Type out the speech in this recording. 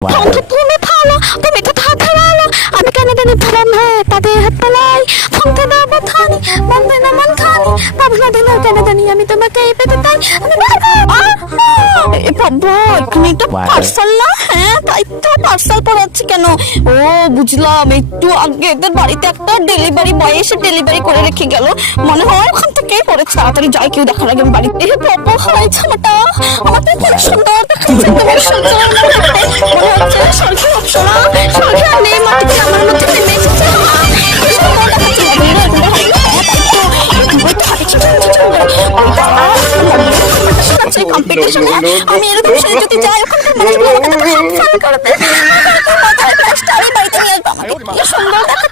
তুমি ভালো, তুমি তো ভালো। আমি কেন জানি ধরম হ্যাঁ তাদের হাত পালাই ফোনতে না মাথানি মনে না মন খানি ভাবনা দিন কেন জানি আমি তোমাকে পেতে তাই আমি বাবা এখানে তো পার্সেল না হ্যাঁ তাই তো পার্সেল পড়াচ্ছি কেন ও বুঝলাম একটু আগে এদের বাড়িতে একটা ডেলিভারি বয় এসে ডেলিভারি করে রেখে গেল মনে হয় ওখান থেকে পড়েছে তাড়াতাড়ি যাই কেউ দেখার আগে বাড়িতে বাবা হয় জামাটা আমার তো খুব সুন্দর তোমার সুন্দর মনে হচ্ছে সরকি অপশনা সরকি আর নেই মাটিতে আমার মধ্যে নেমে এসেছে কম্পিটিশনে আমি এরকম যদি যাই ওখানকার মানুষগুলো আমাকে ফোন করবে বাড়িতে নিয়ে আসবো আমাকে সুন্দর দেখা